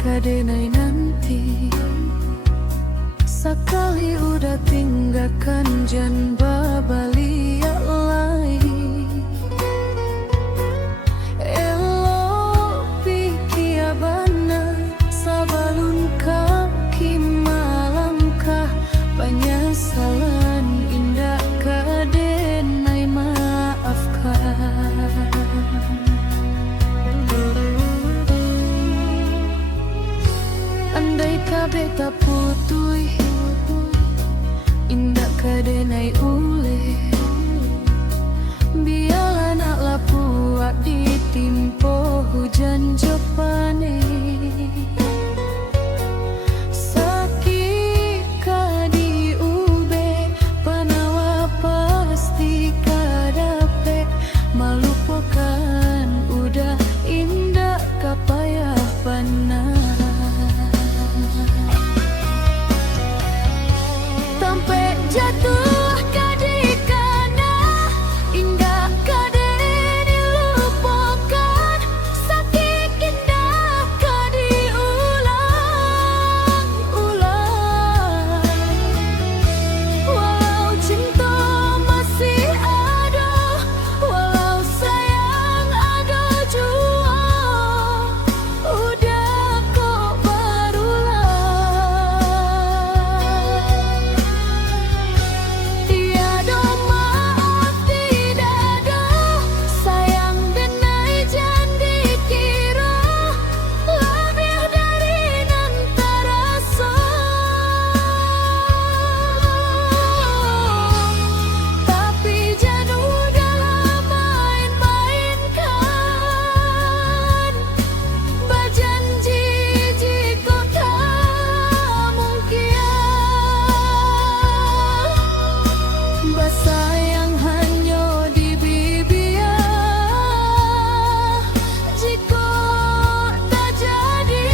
kadenai nanti. Sekali udah tinggalkan jan babalia lai. Elo piki abana sabalun kaki malamkah penyesalan indah kadenai maafkan. Andai kabeh tak putui indah kadenai ule. Biarlah nak lapuak ditimpo hujan jopane. Sakit kadi ube panawa pasti kadape. Malupakan udah indah kapayah panah. Sampai jatuh kadikana indah kaden dilupakan. Sakit indah kadiulang-ulang. Walau cinta masih ada, walau sayang ada jua, udah kok berulang. Tiada maaf tidak ada, sayang denai janji kira lebih dari nan terasa. Tapi jangan udahlah main-mainkan. Berjanji jika tak mungkin. Bersayang hanya di bibir. Jika tak jadi,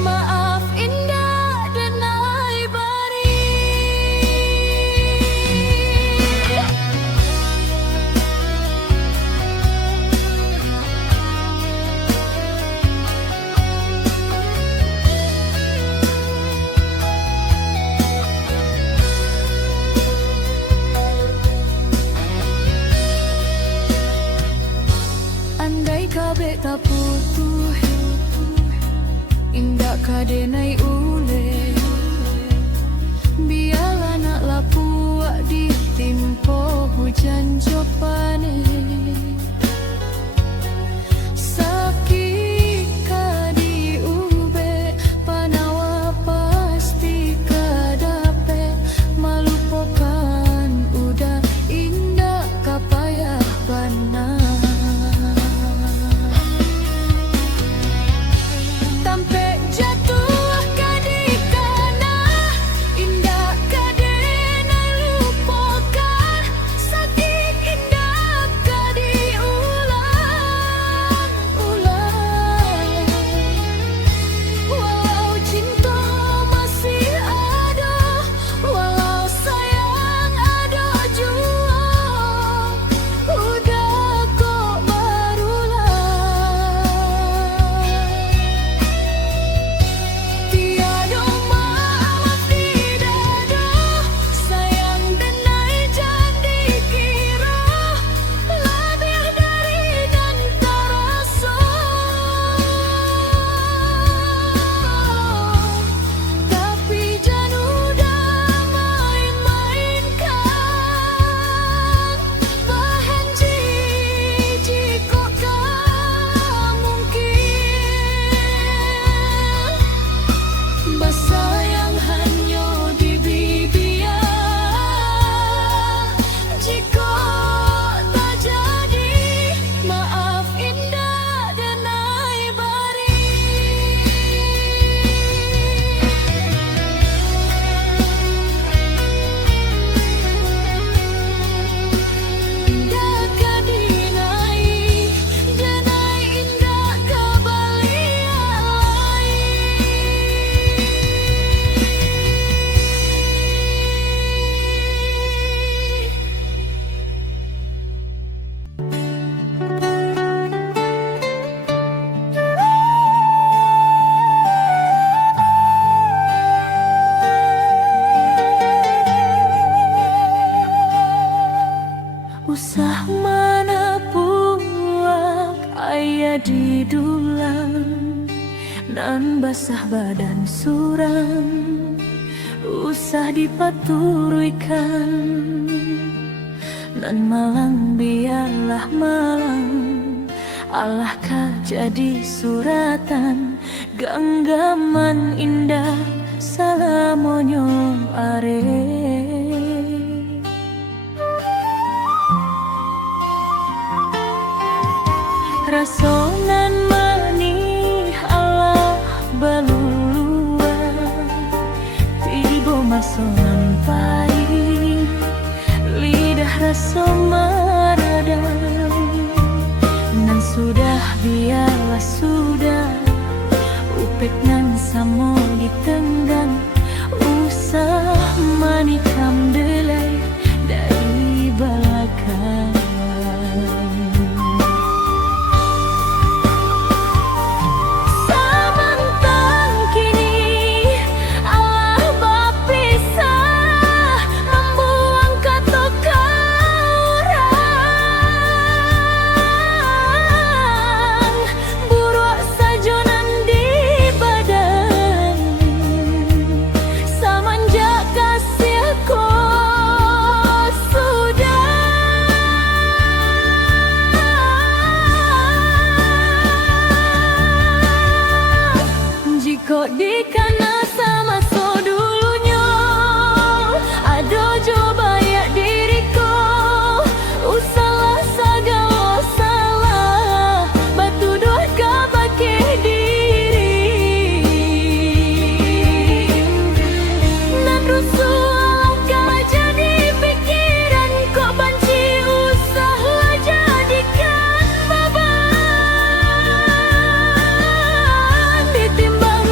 maaf indah denai bari. Andai kabeh tak putuh indah kadenai ule. Biarlah nak lapuak ditimpo hujan jopane. Sakit kadi ube panawa pasti kadape. Malupakan udah indah kapayah panah. Sampai jatuh nan basah badan suram usah dipaturuikan, nan malang biarlah malang, Allah ka jadi suratan, genggaman indah salamonyo are. Rasonan manih Allah baluluan, tibo masonan pahit, lidah raso maradang, nan sudah biarlah sudah, upek nan samo ditenggang, usah manikam delay dari belakang. Kok dikana sama so dulunya, ado coba ya diriku, usalah segala salah, batu doa kabake diri, nan rusuh kau jadi pikiran, kok banci usaha jadikan beban, ditimbang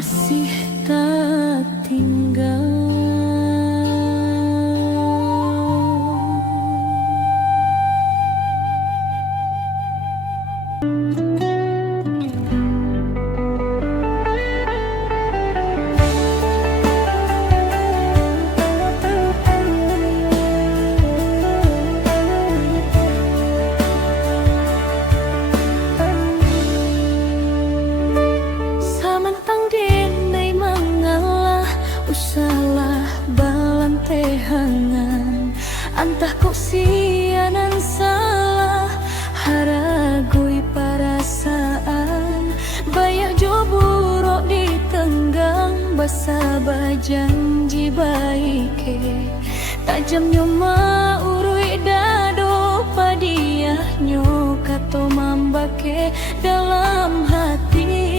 masih tak tinggal. Usalah balantehangan antah kok sianan salah haragui perasaan banyak joburok ditenggang basa bajanji baike tajam nyoma urui dado padiahnyo kato mambake dalam hati.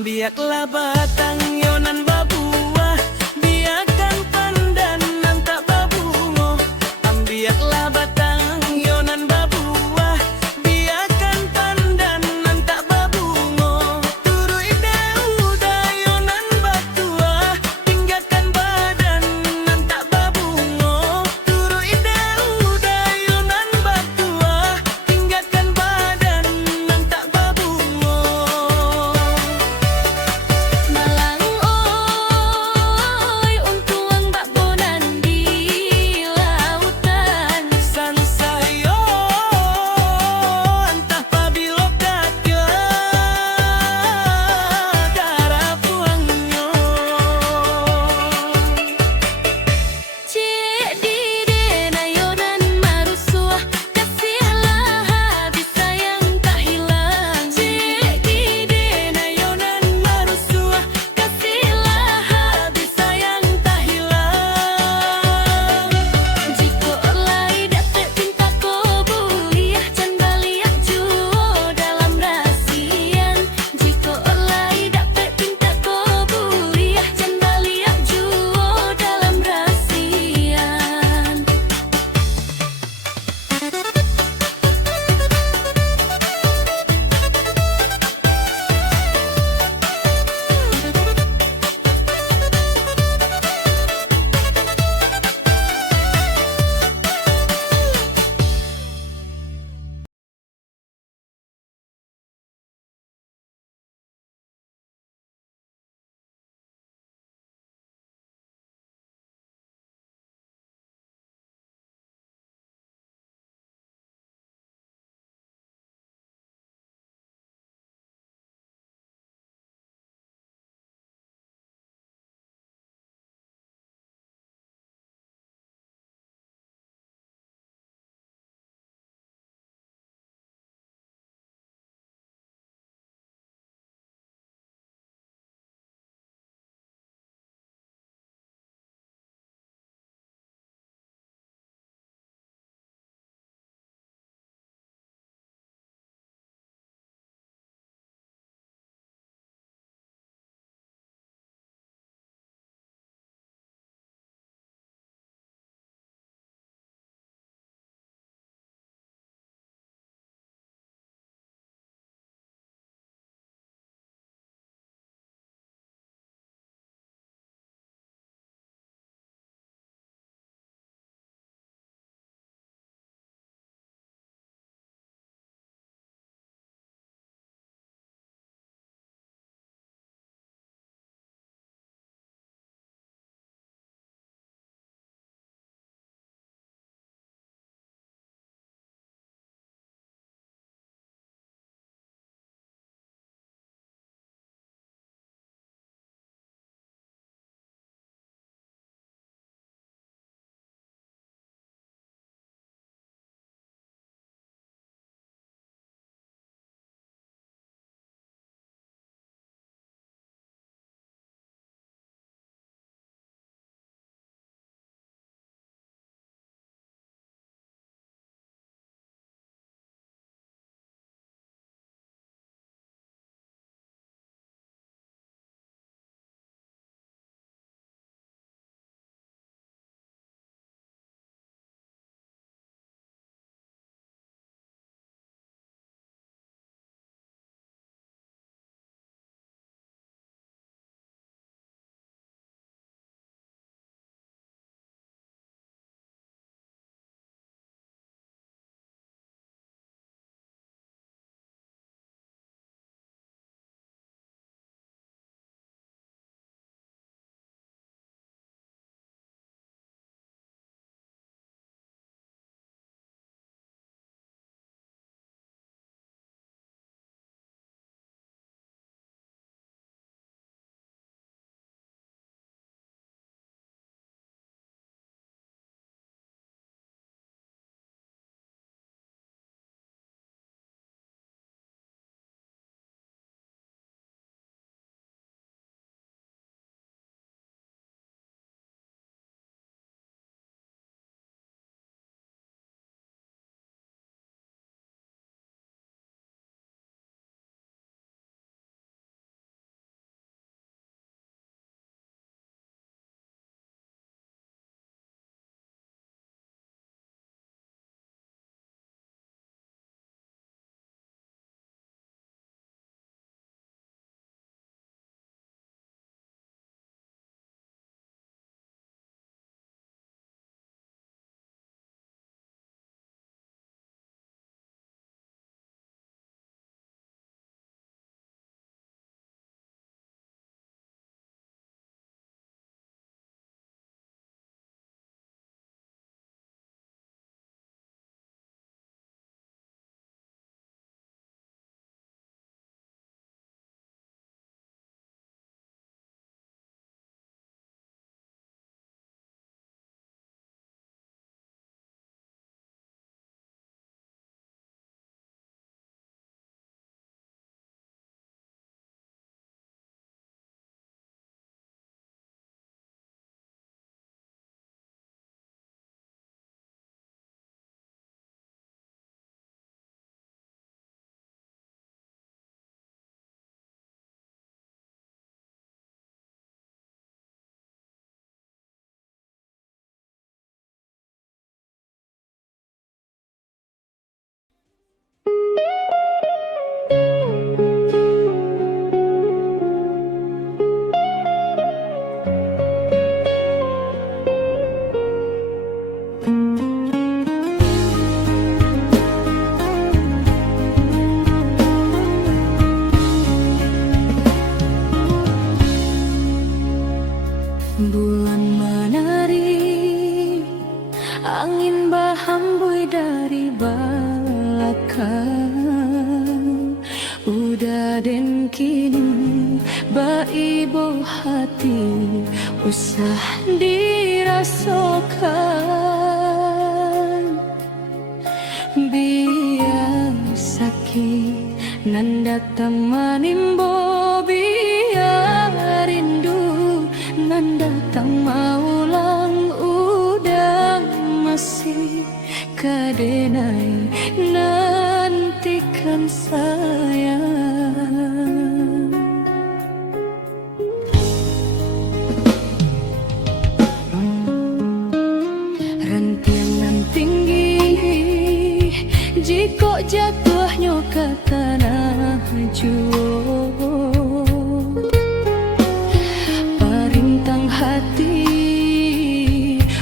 Ambiaklah batang yonan babuah, biarkan pandanan tak babungo. Ambiaklah batang yonan babuah, biarkan pandanan tak babungo. Turui deuda yonan batua, tinggalkan badan nan tak babungo. Turui deuda yonan batua, tinggalkan badan nan tak babungo. Malang udah den kini baibo hati usah dirasakan biasa ki nanda tamanimbo biar rindu nanda tak maulang udah masih kadenai nantikan sayang rantiangan tinggi jika jatuhnya ke tanah juo parintang hati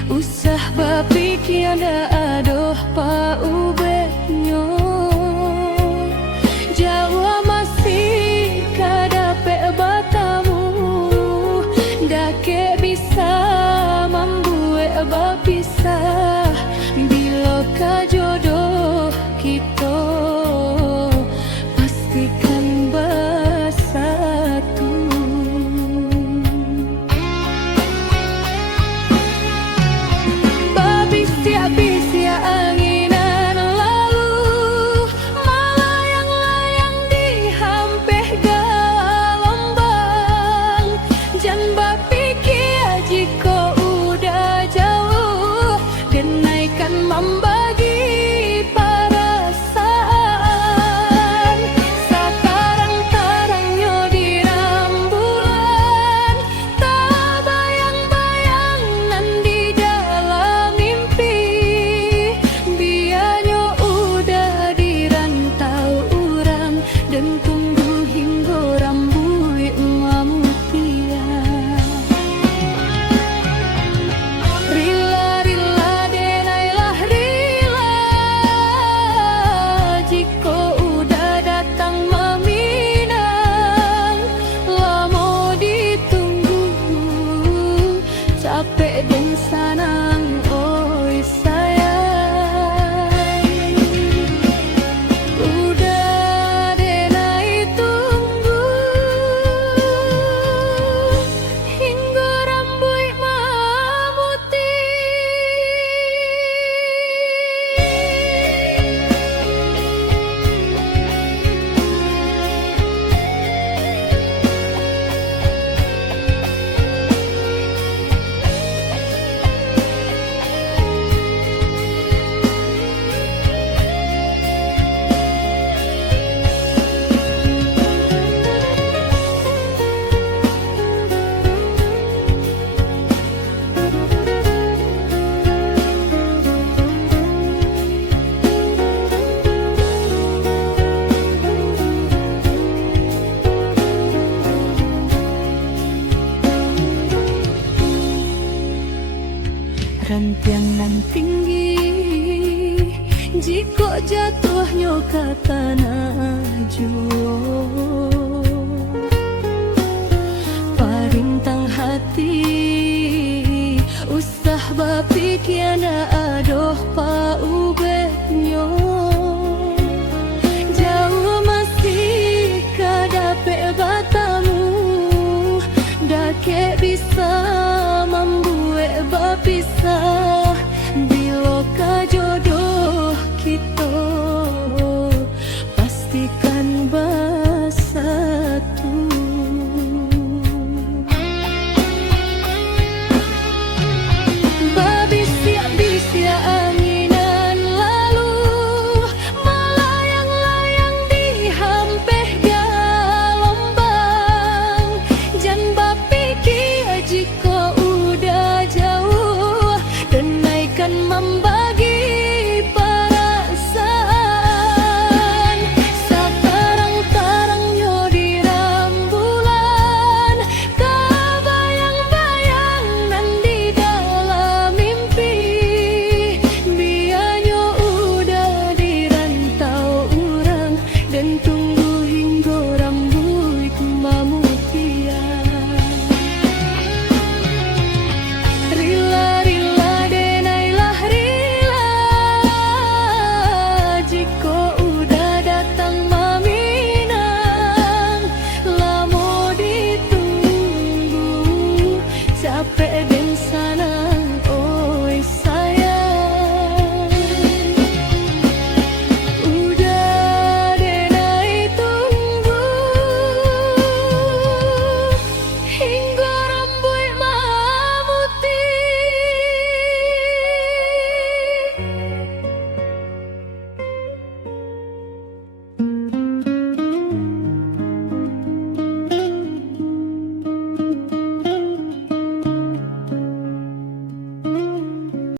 usah bapikir ada adoh pa ubetnya Jawa masih kadape batamu dake bisa membuat bapisah bila kajodoh kita pastikan bersatu babisia-bisia anginan lalu melayang-layang di hampir gelombang jangan bapikir jika udah jauh denaikan membagi perasaan sekarang tarangnya di rembulan tak bayang-bayang nan di dalam mimpi biarnya udah dirantau orang dan tunggu hingga rambut memutiara rila-rila denailah rila jika udah datang meminang lama ditunggu capek dan sanang oi sayang udah denai tunggu hingga rambut memutih rantiangan tinggi jika jatuhnya ke tanah juo parintang hati usah bapikir ada adoh pa ubetnya jauh masih kadape batamu dake bisa membuat bapisah bila kajodoh kita pastikan bersatu babisia-bisia anginan lalu melayang-layang di hampir gelombang jangan bapikir jika udah jauh denaikan membagi perasaan sekarang tarangnya di rembulan tak bayang-bayang nan di dalam mimpi biarnya udah dirantau orang dan tunggu hingga rambut mamu